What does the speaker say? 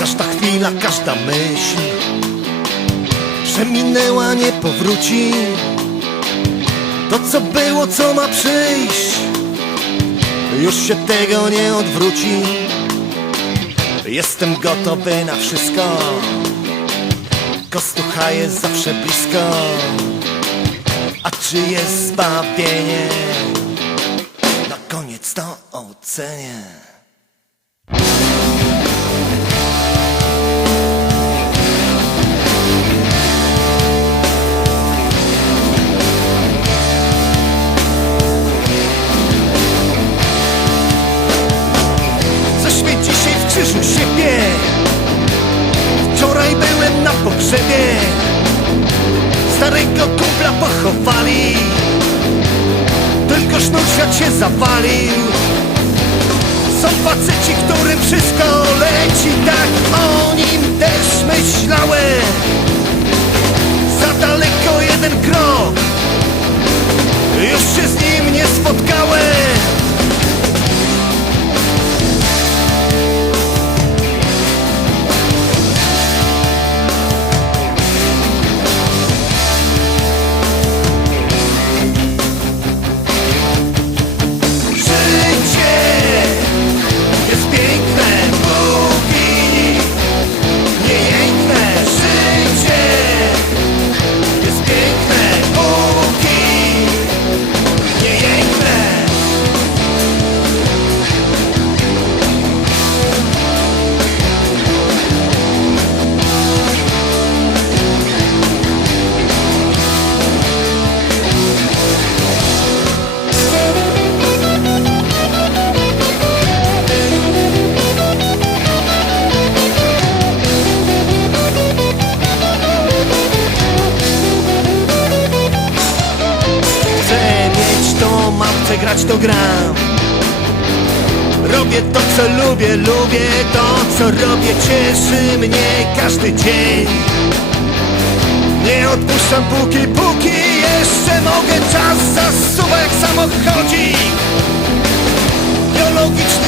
Każda chwila, każda myśl Przeminęła, nie powróci. To co było, co ma przyjść Już się tego nie odwróci. Jestem gotowy na wszystko. Kostucha jest zawsze blisko. A czy jest zbawienie? Na koniec to ocenię pogrzebie Starego kumpla pochowali. Tylko sznur świat się zawalił. Są faceci, którym wszystko leci grać to gram. Robię to co lubię, lubię to co robię. Cieszy mnie każdy dzień. Nie odpuszczam póki, póki jeszcze mogę. Czas zasuwa jak samochodzik. Biologiczny